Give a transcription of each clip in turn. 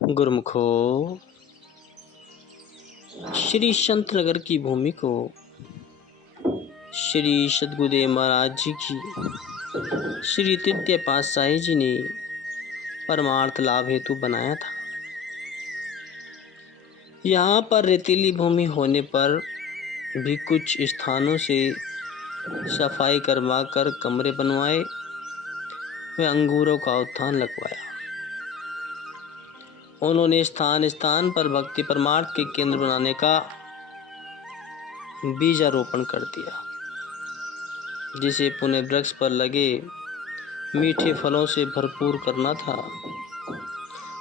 गुरुमुखो, श्री संत नगर की भूमि को श्री सद्गुरुदेव महाराज जी की श्री तृतीय पातशाही जी ने परमार्थ लाभ हेतु बनाया था। यहाँ पर रेतीली भूमि होने पर भी कुछ स्थानों से सफाई करवा कर कमरे बनवाए व अंगूरों का उत्थान लगवाया। उन्होंने स्थान स्थान पर भक्ति परमार्थ के केंद्र बनाने का बीजारोपण कर दिया, जिसे पुण्य वृक्ष पर लगे मीठे फलों से भरपूर करना था,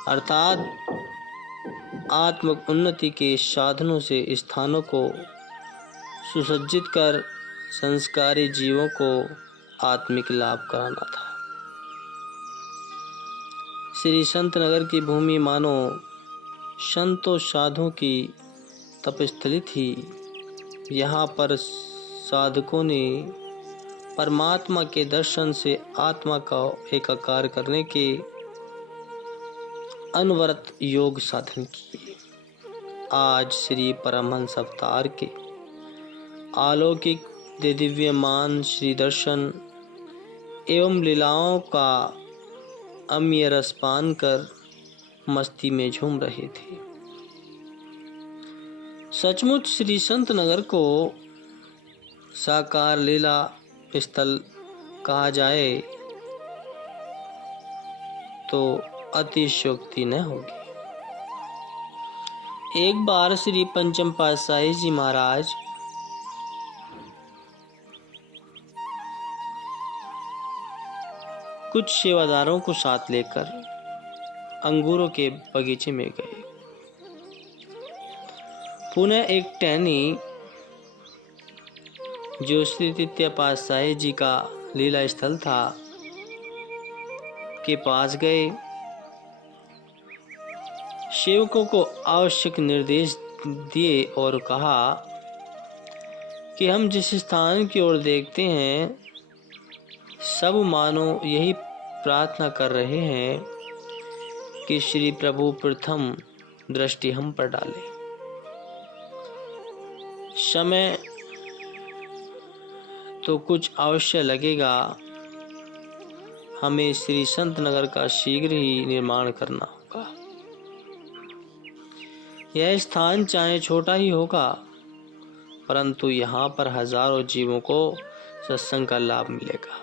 अर्थात आत्मिक उन्नति के साधनों से स्थानों को सुसज्जित कर संस्कारी जीवों को आत्मिक लाभ कराना था। श्री संत नगर की भूमि मानो संतों साधुओं की तपस्थली थी। यहाँ पर साधकों ने परमात्मा के दर्शन से आत्मा का एकाकार करने के अनवरत योग साधन किए। आज श्री परमहंस अवतार के अलौकिक दिव्यमान श्री दर्शन एवं लीलाओं का अम्य रस पान कर मस्ती में झूम रहे थे। सचमुच श्री संत नगर को साकार लीला स्थल कहा जाए तो अतिशयोक्ति न होगी। एक बार श्री पंचम पातशाही जी महाराज कुछ सेवादारों को साथ लेकर अंगूरों के बगीचे में गए। पुनः एक टहनी जो श्री तृतीय पातशाही जी का लीला स्थल था के पास गए। सेवकों को आवश्यक निर्देश दिए और कहा कि हम जिस स्थान की ओर देखते हैं सब मानो यही प्रार्थना कर रहे हैं कि श्री प्रभु प्रथम दृष्टि हम पर डाले। समय तो कुछ अवश्य लगेगा, हमें श्री संत नगर का शीघ्र ही निर्माण करना होगा। यह स्थान चाहे छोटा ही होगा, परंतु यहाँ पर हजारों जीवों को सत्संग का लाभ मिलेगा।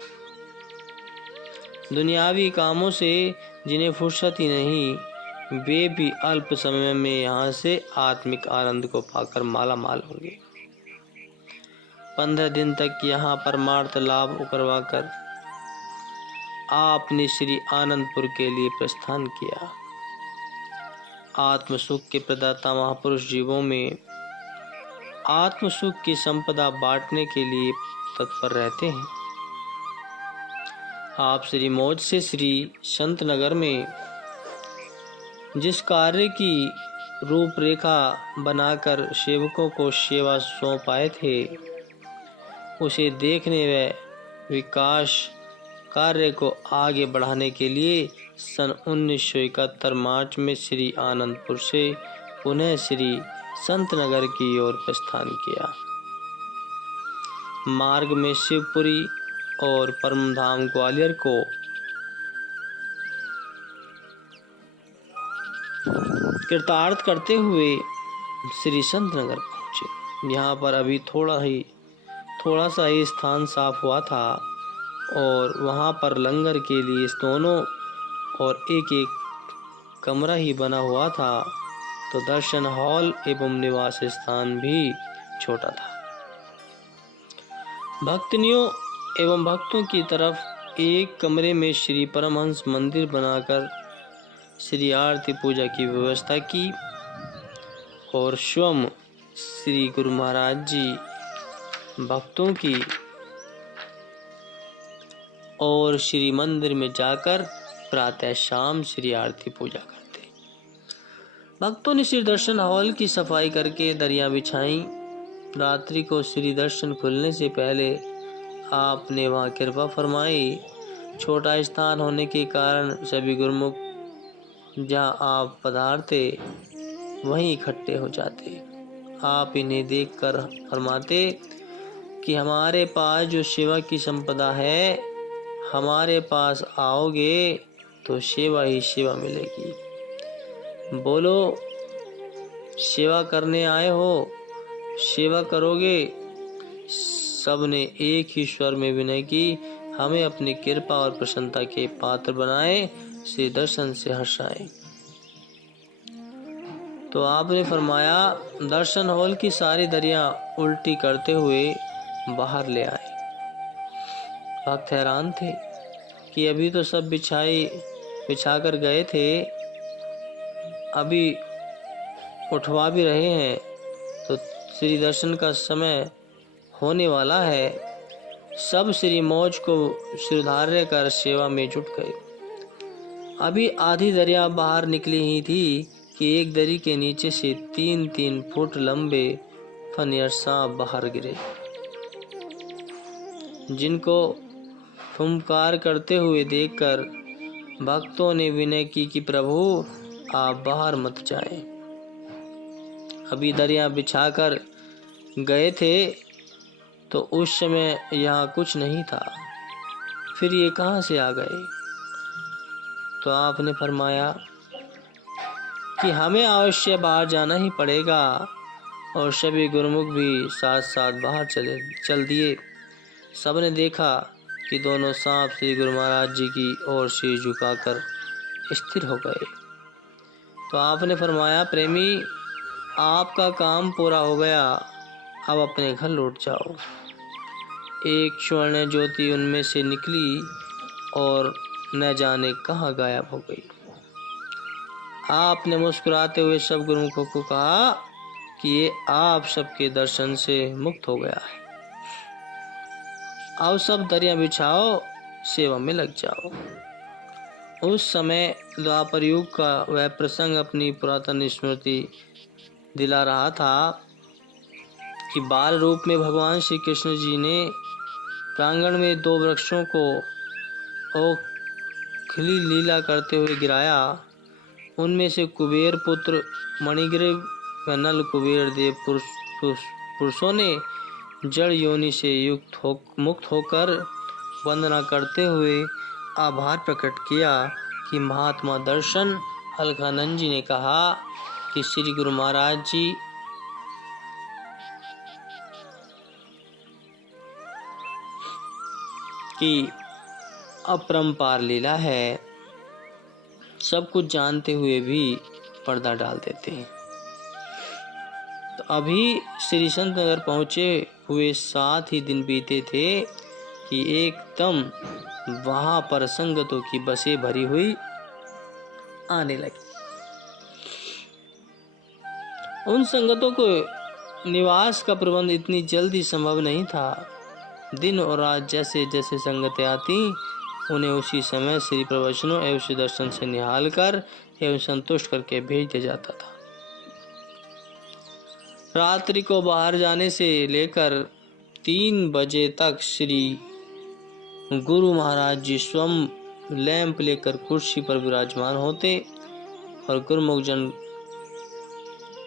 दुनियावी कामों से जिन्हें फुर्सत ही नहीं, वे भी अल्प समय में यहाँ से आत्मिक आनंद को पाकर माला माल होंगे। 15 दिन तक यहाँ परमार्थ लाभ करवाकर आपने श्री आनंदपुर के लिए प्रस्थान किया। आत्म सुख के प्रदाता महापुरुष जीवों में आत्म सुख की संपदा बांटने के लिए तत्पर रहते हैं। आप श्री मौज से श्री संत नगर में जिस कार्य की रूपरेखा बनाकर सेवकों को सेवा सौंप आए थे, उसे देखने व विकास कार्य को आगे बढ़ाने के लिए सन 1971 मार्च में श्री आनंदपुर से पुनः श्री संत नगर की ओर प्रस्थान किया। मार्ग में शिवपुरी और परमधाम ग्वालियर को कृतार्थ करते हुए श्री संत नगर पहुंचे। यहाँ पर अभी थोड़ा सा ही स्थान साफ हुआ था और वहाँ पर लंगर के लिए दोनों और एक एक कमरा ही बना हुआ था, तो दर्शन हॉल एवं निवास स्थान भी छोटा था। भक्तनियों एवं भक्तों की तरफ एक कमरे में श्री परमहंस मंदिर बनाकर श्री आरती पूजा की व्यवस्था की और स्वयं श्री गुरु महाराज जी भक्तों की और श्री मंदिर में जाकर प्रातः शाम श्री आरती पूजा करते। भक्तों ने श्री दर्शन हॉल की सफाई करके दरिया बिछाई। रात्रि को श्री दर्शन खुलने से पहले आपने वहाँ कृपा फरमाई। छोटा स्थान होने के कारण सभी गुरुमुख जहाँ आप पधारते वहीं इकट्ठे हो जाते। आप इन्हें देखकर फरमाते कि हमारे पास जो सेवा की संपदा है, हमारे पास आओगे तो सेवा ही सेवा मिलेगी। बोलो, सेवा करने आए हो, सेवा करोगे? सबने एक ही स्वर में विनय की, हमें अपनी कृपा और प्रसन्नता के पात्र बनाए, श्री दर्शन से हर्षाए। तो आपने फरमाया, दर्शन हॉल की सारी दरिया उल्टी करते हुए बाहर ले आए। भक्त हैरान थे कि अभी तो सब बिछा कर गए थे, अभी उठवा भी रहे हैं, तो श्री दर्शन का समय होने वाला है। सब श्री मौज को सिरधार्य कर सेवा में जुट गए। अभी आधी दरिया बाहर निकली ही थी कि एक दरी के नीचे से 3-3 फुट लंबे फनियर सांप बाहर गिरे, जिनको फुंकार करते हुए देखकर भक्तों ने विनय की कि प्रभु आप बाहर मत जाएं। अभी दरिया बिछाकर गए थे तो उस समय यहाँ कुछ नहीं था, फिर ये कहाँ से आ गए? तो आपने फरमाया कि हमें अवश्य बाहर जाना ही पड़ेगा, और सभी गुरुमुख भी साथ साथ बाहर चल दिए। सबने देखा कि दोनों सांप श्री गुरु महाराज जी की ओर से झुकाकर स्थिर हो गए। तो आपने फरमाया, प्रेमी, आपका काम पूरा हो गया, अब अपने घर लौट जाओ। एक स्वर्ण ज्योति उनमें से निकली और न जाने कहाँ गायब हो गई। आपने मुस्कुराते हुए सब गुरुमुखों को कहा कि ये आप सबके दर्शन से मुक्त हो गया है, आओ सब दरिया बिछाओ, सेवा में लग जाओ। उस समय द्वापर युग का वह प्रसंग अपनी पुरातन स्मृति दिला रहा था कि बाल रूप में भगवान श्री कृष्ण जी ने प्रांगण में 2 वृक्षों को खिली लीला करते हुए गिराया। उनमें से कुबेर पुत्र मणिग्रीव व नल कुबेर देव पुरुषों ने जड़ योनि से मुक्त होकर वंदना करते हुए आभार प्रकट किया कि महात्मा दर्शन। अलखानंद जी ने कहा कि श्री गुरु महाराज जी की अपरंपार लीला है, सब कुछ जानते हुए भी पर्दा डाल देते हैं। तो अभी श्री संत नगर पहुँचे हुए 7 ही दिन बीते थे कि एकदम वहाँ पर संगतों की बसें भरी हुई आने लगी। उन संगतों को निवास का प्रबंध इतनी जल्दी संभव नहीं था। दिन और रात जैसे जैसे संगतें आती, उन्हें उसी समय श्री प्रवचनों एवं श्री दर्शन से निहाल कर एवं संतुष्ट करके भेज दिया जाता था। रात्रि को बाहर जाने से लेकर 3 बजे तक श्री गुरु महाराज जी स्वयं लैंप लेकर कुर्सी पर विराजमान होते और गुरुमुख जन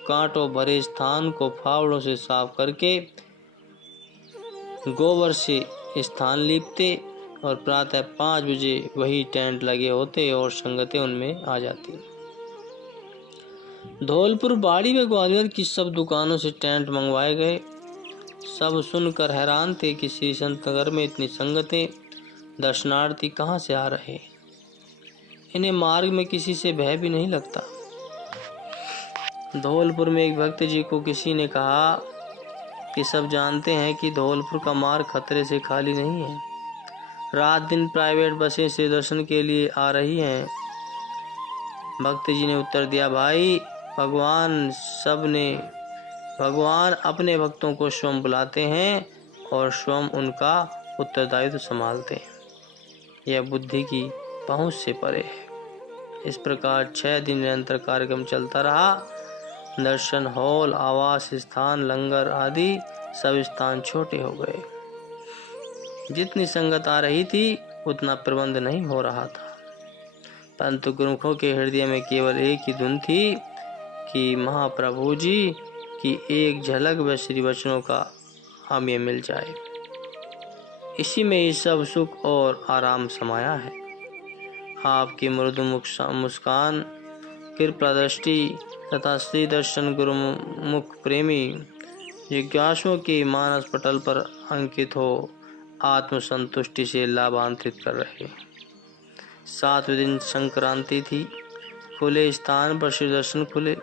कांटों भरे स्थान को फावड़ों से साफ करके गोबर से स्थान लीपते और प्रातः 5 बजे वही टेंट लगे होते और संगतें उनमें आ जाती। धौलपुर, बाड़ी व ग्वालियर की सब दुकानों से टेंट मंगवाए गए। सब सुनकर हैरान थे कि श्री संत नगर में इतनी संगतें, दर्शनार्थी कहाँ से आ रहे। इन्हें मार्ग में किसी से भय भी नहीं लगता। धौलपुर में एक भक्त जी को किसी ने कहा कि सब जानते हैं कि धौलपुर का मार्ग खतरे से खाली नहीं है। रात दिन प्राइवेट बसें से दर्शन के लिए आ रही हैं। भक्त जी ने उत्तर दिया, भाई, भगवान अपने भक्तों को स्वयं बुलाते हैं और स्वयं उनका उत्तरदायित्व संभालते हैं। यह बुद्धि की पहुंच से परे है। इस प्रकार 6 दिन निरंतर कार्यक्रम चलता रहा। दर्शन हॉल, आवास स्थान, लंगर आदि सब स्थान छोटे हो गए। जितनी संगत आ रही थी उतना प्रबंध नहीं हो रहा था। परंतु गुरुमुखों के हृदय में केवल एक ही धुन थी कि महाप्रभु जी की एक झलक व श्री वचनों का हमें मिल जाए। इसी में ही सब सुख और आराम समाया है। आपकी मृदु मुस्कान, कृपा दृष्टि तथा श्री दर्शन गुरुमुख प्रेमी जिज्ञासुओं के मानस पटल पर अंकित हो आत्मसंतुष्टि से लाभान्वित कर रहे। 7वें दिन संक्रांति थी। खुले स्थान पर श्री दर्शन खुले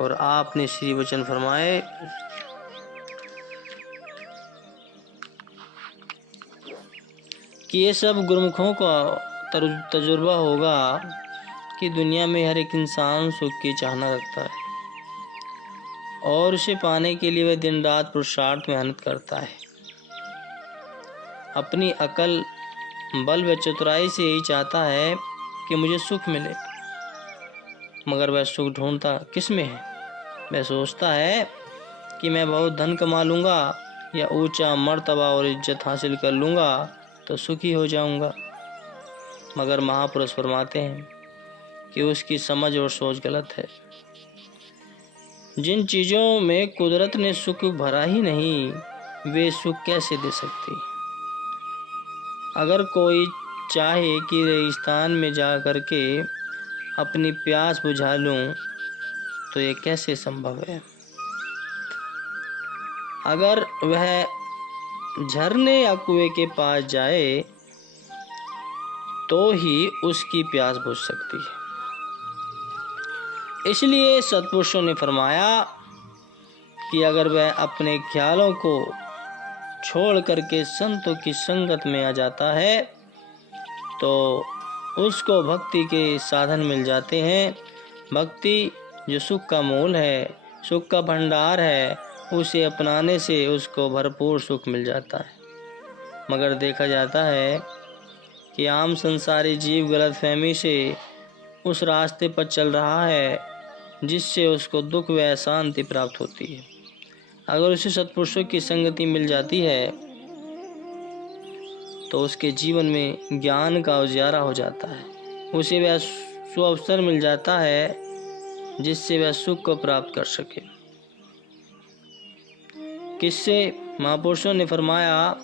और आपने श्री वचन फरमाए, कि ये सब गुरुमुखों का तजुर्बा होगा कि दुनिया में हर एक इंसान सुख की चाहना रखता है और उसे पाने के लिए वह दिन रात पुरुषार्थ मेहनत करता है। अपनी अकल, बल व चतुराई से यही चाहता है कि मुझे सुख मिले, मगर वह सुख ढूंढता किस में है? वह सोचता है कि मैं बहुत धन कमा लूँगा या ऊंचा मर्तबा और इज्जत हासिल कर लूँगा तो सुखी हो जाऊँगा। मगर महापुरुष फरमाते हैं कि उसकी समझ और सोच गलत है। जिन चीज़ों में कुदरत ने सुख भरा ही नहीं, वे सुख कैसे दे सकती? अगर कोई चाहे कि रेगिस्तान में जा कर के अपनी प्यास बुझा लूं, तो ये कैसे संभव है? अगर वह झरने या कुएं के पास जाए तो ही उसकी प्यास बुझ सकती है। इसलिए सत्पुरुषों ने फरमाया कि अगर वह अपने ख्यालों को छोड़ करके संतों की संगत में आ जाता है तो उसको भक्ति के साधन मिल जाते हैं। भक्ति जो सुख का मूल है, सुख का भंडार है, उसे अपनाने से उसको भरपूर सुख मिल जाता है। मगर देखा जाता है कि आम संसारी जीव गलतफहमी से उस रास्ते पर चल रहा है जिससे उसको दुख व अशांति प्राप्त होती है। अगर उसे सत्पुरुषों की संगति मिल जाती है तो उसके जीवन में ज्ञान का उजियारा हो जाता है। उसे वह सुअवसर मिल जाता है जिससे वह सुख को प्राप्त कर सके। किससे? महापुरुषों ने फरमाया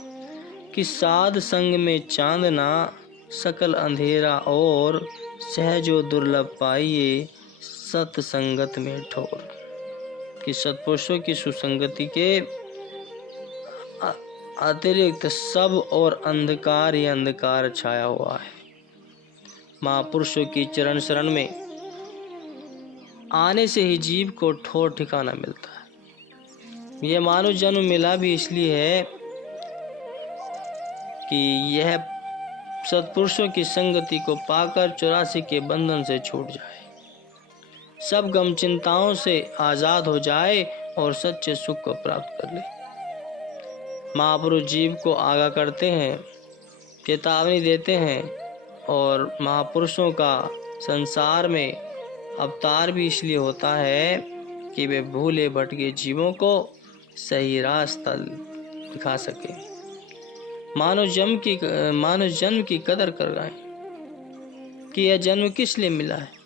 कि साध संग में चांदना, सकल अंधेरा और सहजो दुर्लभ पाइए सत्संगत में ठोर। कि सत्पुरुषों की सुसंगति के अतिरिक्त सब और अंधकार ही अंधकार छाया हुआ है। महापुरुषों की चरण शरण में आने से ही जीव को ठोर ठिकाना मिलता है। यह मानव जन्म मिला भी इसलिए है कि यह सत्पुरुषों की संगति को पाकर 84 के बंधन से छूट जाए, सब गम चिंताओं से आज़ाद हो जाए और सच्चे सुख को प्राप्त कर ले। महापुरुष जीव को आगाह करते हैं, चेतावनी देते हैं और महापुरुषों का संसार में अवतार भी इसलिए होता है कि वे भूले भटके जीवों को सही रास्ता दिखा सके। मानव जन्म की कदर कर गए कि यह जन्म किस लिए मिला है।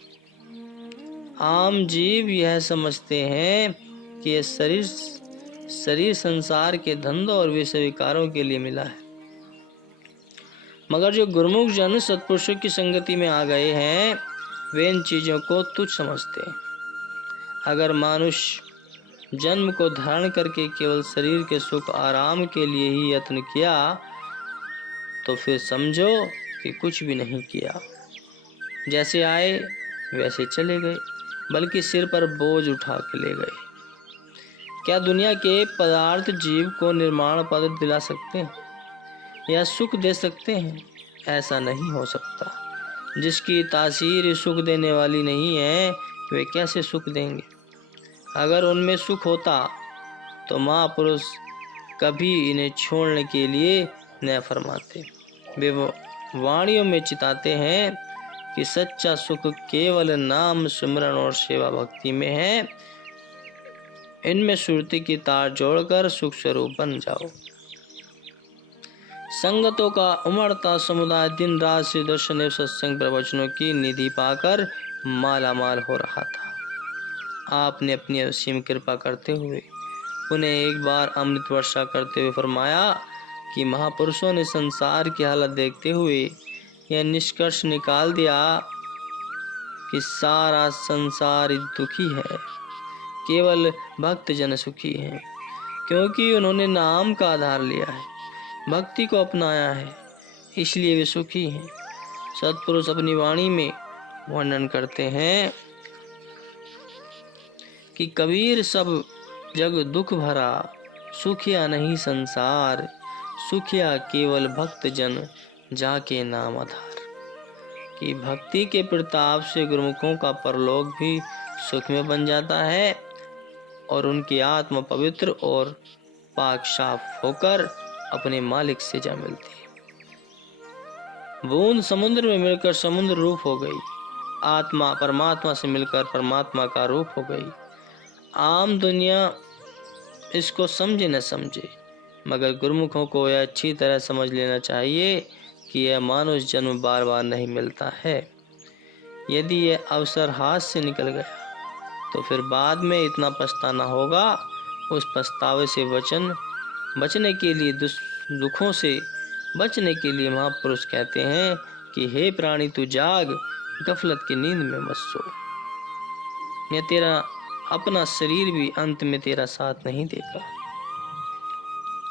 आम जीव यह समझते हैं कि यह शरीर संसार के धंधों और विषय विकारों के लिए मिला है। मगर जो गुरुमुख जन सत्पुरुषों की संगति में आ गए हैं वे इन चीज़ों को तुच्छ समझते हैं। अगर मनुष्य जन्म को धारण करके केवल शरीर के सुख आराम के लिए ही यत्न किया तो फिर समझो कि कुछ भी नहीं किया। जैसे आए वैसे चले गए, बल्कि सिर पर बोझ उठा के ले गए। क्या दुनिया के पदार्थ जीव को निर्माण पद दिला सकते हैं या सुख दे सकते हैं? ऐसा नहीं हो सकता। जिसकी तासीर सुख देने वाली नहीं है वे कैसे सुख देंगे? अगर उनमें सुख होता तो महापुरुष कभी इन्हें छोड़ने के लिए न फरमाते। वे वाणियों में चिताते हैं कि सच्चा सुख केवल नाम सिमरन और सेवा भक्ति में है। इनमें सुरती की तार जोड़कर सुख स्वरूप बन जाओ। संगतों का उमड़ता समुदाय दिन रात से दर्शन एवं सत्संग प्रवचनों की निधि पाकर मालामाल हो रहा था। आपने अपनी असीम कृपा करते हुए उन्हें एक बार अमृत वर्षा करते हुए फरमाया कि महापुरुषों ने संसार की हालत देखते हुए यह निष्कर्ष निकाल दिया कि सारा संसार दुखी है, केवल भक्त जन सुखी हैं, क्योंकि उन्होंने नाम का आधार लिया है, भक्ति को अपनाया है, इसलिए वे सुखी हैं। सत्पुरुष अपनी वाणी में वर्णन करते हैं कि कबीर सब जग दुख भरा, सुखिया नहीं संसार, सुखिया केवल भक्त जन जाके नाम आधार। कि भक्ति के प्रताप से गुरुमुखों का परलोक भी सुख में बन जाता है और उनकी आत्मा पवित्र और पाक साफ होकर अपने मालिक से जा मिलती है। बूंद समुद्र में मिलकर समुद्र रूप हो गई, आत्मा परमात्मा से मिलकर परमात्मा का रूप हो गई। आम दुनिया इसको समझे न समझे, मगर गुरुमुखों को यह अच्छी तरह समझ लेना चाहिए कि यह मानुष जन्म बार बार नहीं मिलता है। यदि यह अवसर हाथ से निकल गया तो फिर बाद में इतना पछताना होगा। उस पछतावे से बचने के लिए, दुखों से बचने के लिए महापुरुष कहते हैं कि हे प्राणी तू जाग, गफलत की नींद में मत सो। यह तेरा अपना शरीर भी अंत में तेरा साथ नहीं देगा।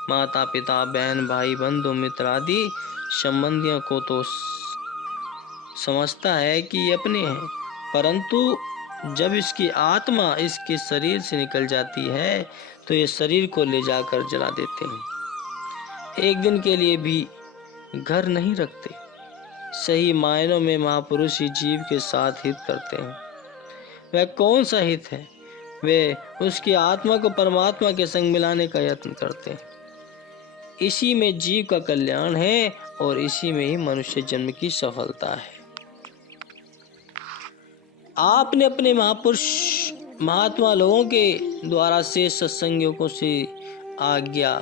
माता पिता बहन भाई बंधु मित्र आदि संबंधियों को तो समझता है कि ये अपने हैं, परंतु जब इसकी आत्मा इसके शरीर से निकल जाती है तो ये शरीर को ले जाकर जला देते हैं। एक दिन के लिए भी घर नहीं रखते। सही मायनों में महापुरुष ही जीव के साथ हित करते हैं। वह कौन सा हित है? वे उसकी आत्मा को परमात्मा के संग मिलाने का यत्न करते हैं। इसी में जीव का कल्याण है और इसी में ही मनुष्य जन्म की सफलता है। आपने अपने महापुरुष महात्मा लोगों के द्वारा से सत्संगियों से आज्ञा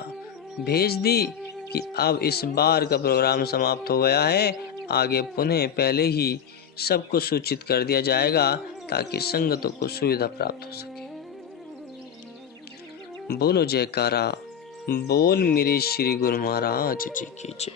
भेज दी कि अब इस बार का प्रोग्राम समाप्त हो गया है, आगे पुनः पहले ही सबको सूचित कर दिया जाएगा ताकि संगतों को सुविधा प्राप्त हो सके। बोलो जयकारा, बोल मेरे श्री गुरु महाराज जी की जय।